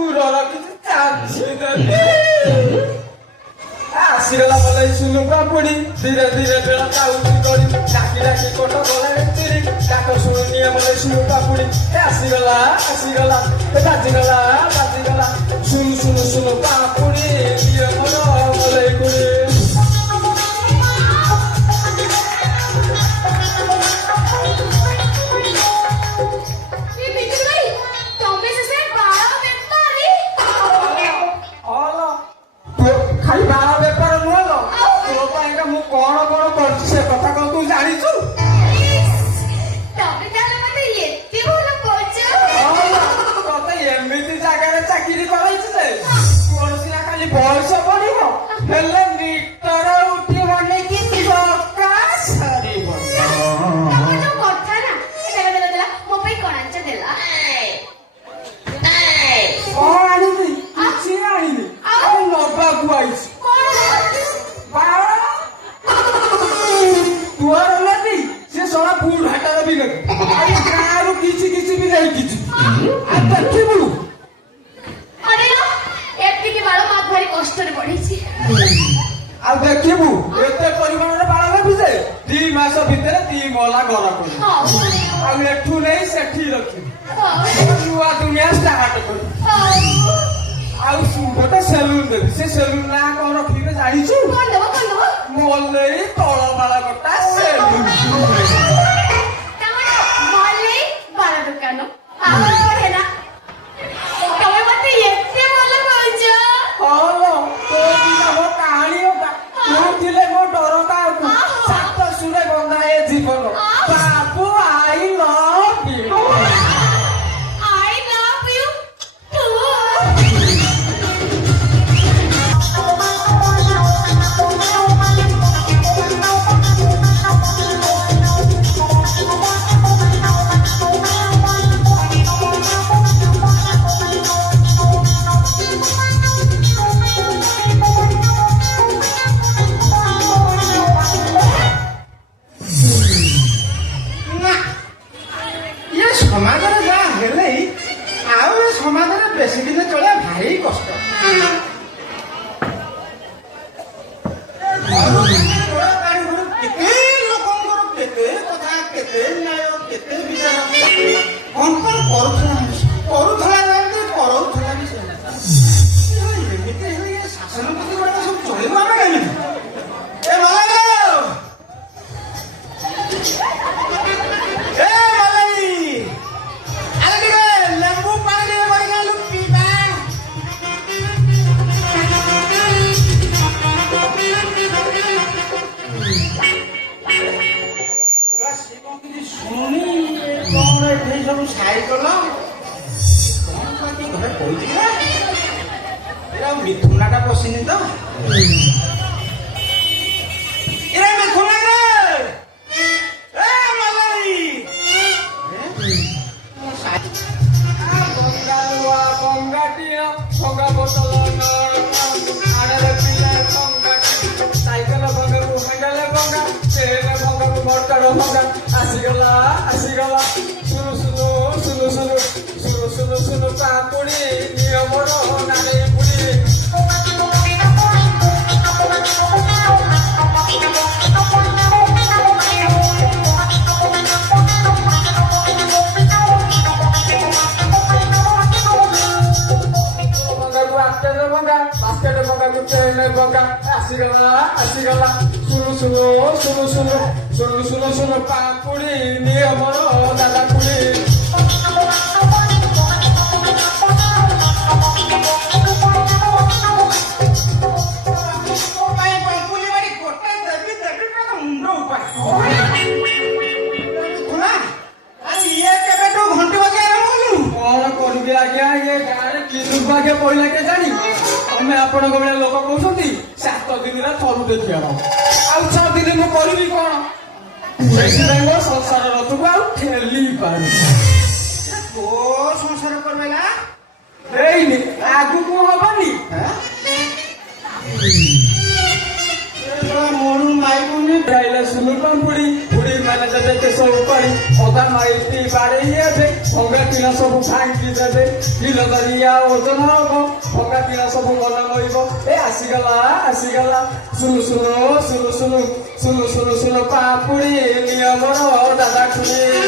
ଦୂରର କିଛି ଚାଲିଦେଲି ଆସିଗଲା ବୋଲେ ସୁନୁ ପାପୁଡି ଧୀରେ ଧୀରେ ବେଳ କାଉତି କରି ଡାକି ଡାକି କୋଟ ଗଲାରେ ଚିରି ଡାକ ଶୁଣିନିଏ ବୋଲେ ସୁନୁ ପାପୁଡି ଆସିଗଲା ଆସିଗଲା ବାଜିଗଲା ବାଜିଗଲା ଶୁଣୁ ଶୁଣୁ ଶୁଣୁ ପାପୁଡି ଦିଏ ମୋର ବୋଲେ କୁଡ଼ି ବୟସ ବଢିବ ହେଲେ ମିଟର ଉଠିବନି କି ପ୍ରକାଶ ସରିବ କଥା ନା ଦେଲା ମୋ ପାଇଁ କଣ ଆଣିଛ ଦେଲା କଣ ଆଣିବି କିଛି ଆଣିନି ଆଉ ନବାକୁ ଆଇଛି ତୁଆର ନେବି ସେ ସଳା ଫୁଲ ହାଟରେ ବି ନେବି ଗାଁରୁ କିଛି କିଛି ବି ନେଇକିଛି ଆଉ ଦେଖିବୁ କଷ୍ଟରେ ପଢିଛି ଆଉ ଦେଖିବୁ ଏତେ ପରିମାଣରେ ବାଳ ନେବି ଯେ 2 ମାସ ଭିତରେ 2 ମହଲା ଘର କରିବି ଆଉ ଏଠୁ ନେଇ ସେଠି ରଖିବି ନୂଆ ଦୁନିଆ ଷ୍ଟାର୍ଟ କରିବି ଆଉ ଗୋଟେ ସେଲୁନ ଦେବି ସେ ସେଲୁନ ନା କଣ ରଖିବେ ଜାଣିଛୁ ମଲେଇ ତଳ ବାଳ ଗୋଟା ସେଲୁନ ବାଳ ଦୋକାନ ନା ତମେ ମତେ ଏତେ ଭଲ କହୁଛ ଥିଲେ ମୋ ଡର କାହାକୁ ସାତ ସୁରେ ବନ୍ଧା ଏ ଜୀବନ ବାବୁ I love you I love you ସମାଜରେ ଯାହା ହେଲେ ଆଉ ଏ ସମାଜରେ ବେଶୀ ଦିନ ଚଳିବା ଭାରି କଷ୍ଟ କେତେ ଲୋକଙ୍କର କେତେ କଥା କେତେ ନ୍ୟାୟ କେତେ ବିଚାର କଣ କରୁଥିଲା ଯେମିତି କରଉଥିଲା ବି ସେମିତି ଏମିତି ହେଲେ ଶାସନ ପ୍ରତି ଗୋଟେ ସବୁ ଚଳିବ ଆମେ କେମିତି ସବୁ ସାଇକଲ କଣ ଘରେ କହୁଛି ମିଥୁନା ଟା ପଶିନି ତ ମିଥୁନା ଗଙ୍ଗାଟିଆ ଭଙ୍ଗା ବୋତଲ ଆଣରେ ପିଲା ଭଙ୍ଗା ସାଇକେଲ ଭଙ୍ଗାକୁ ହ୍ୟାଣ୍ଡେଲ ଭଙ୍ଗା ଟ୍ରେନ ଭଙ୍ଗାକୁ ମଟର ଭଙ୍ଗା ଆସିଗଲା ଆସିଗଲା ଶୁଣୁ ଶୁଣୁ ଶୁଣୁ ଶୁଣୁ ଶୁଣୁ ଶୁଣୁ ଶୁଣୁ ପାପୁଡି ନିୟମର ନାରୀ ପୁଡି বাস্কেট ভঙ্গাକୁ ଟ୍ରେନ ଭଙ୍ଗା ଆସିଗଲା ଆସିଗଲା ଶୁଣୁ ଶୁଣୁ ଶୁଣୁ ଶୁଣୁ ଶୁଣୁ ଶୁଣୁ ଶୁଣୁ ପାପୁଡି ନିୟମର ଦାଦା କୁଡି ଦୁର୍ଭାଗ୍ୟ ପଇଲା କେ ଜାଣି ଆମେ ଆପଣଙ୍କ ଭଳିଆ ଲୋକ କହୁଛନ୍ତି 7 ଦିନରେ ଥରୁଟେ ଖିଆ ଆଉ 6 ଦିନ ମୁଁ କରିବି କଣ ସେଥିପାଇଁ ମୋ ସଂସାର ରଥକୁ ଆଉ ଠେଲି ପାରୁନି ସଂସାର କରିବେ ହେଇନି ଆଗକୁ ହବନି ମରୁ ମାଇବୁନି ସୁନୁ ପାମ୍ପୁଡି ବୁଢୀ ମାନେ ଯେତେ ସବୁ କରି ଅଧା ମାଇଟି ବାଡେଇ ଏବେ ଭଙ୍ଗା ଟିଣ ସବୁ ଭାଙ୍ଗି ଦେବେ କିଲୋ ଦରିଆ ଓଜନ ହବ ଭଙ୍ଗା ଟିଣ ସବୁ ମନ ମରିବ ଏ ଆସିଗଲା ଆସିଗଲା ଶୁଣୁ ଶୁଣୁ ଶୁଣୁ ଶୁଣୁ ଶୁଣୁ ଶୁଣୁ ଶୁଣୁ ପାପୁଡ଼ି ନିୟମର ଦାଦା ଖୁଡ଼ି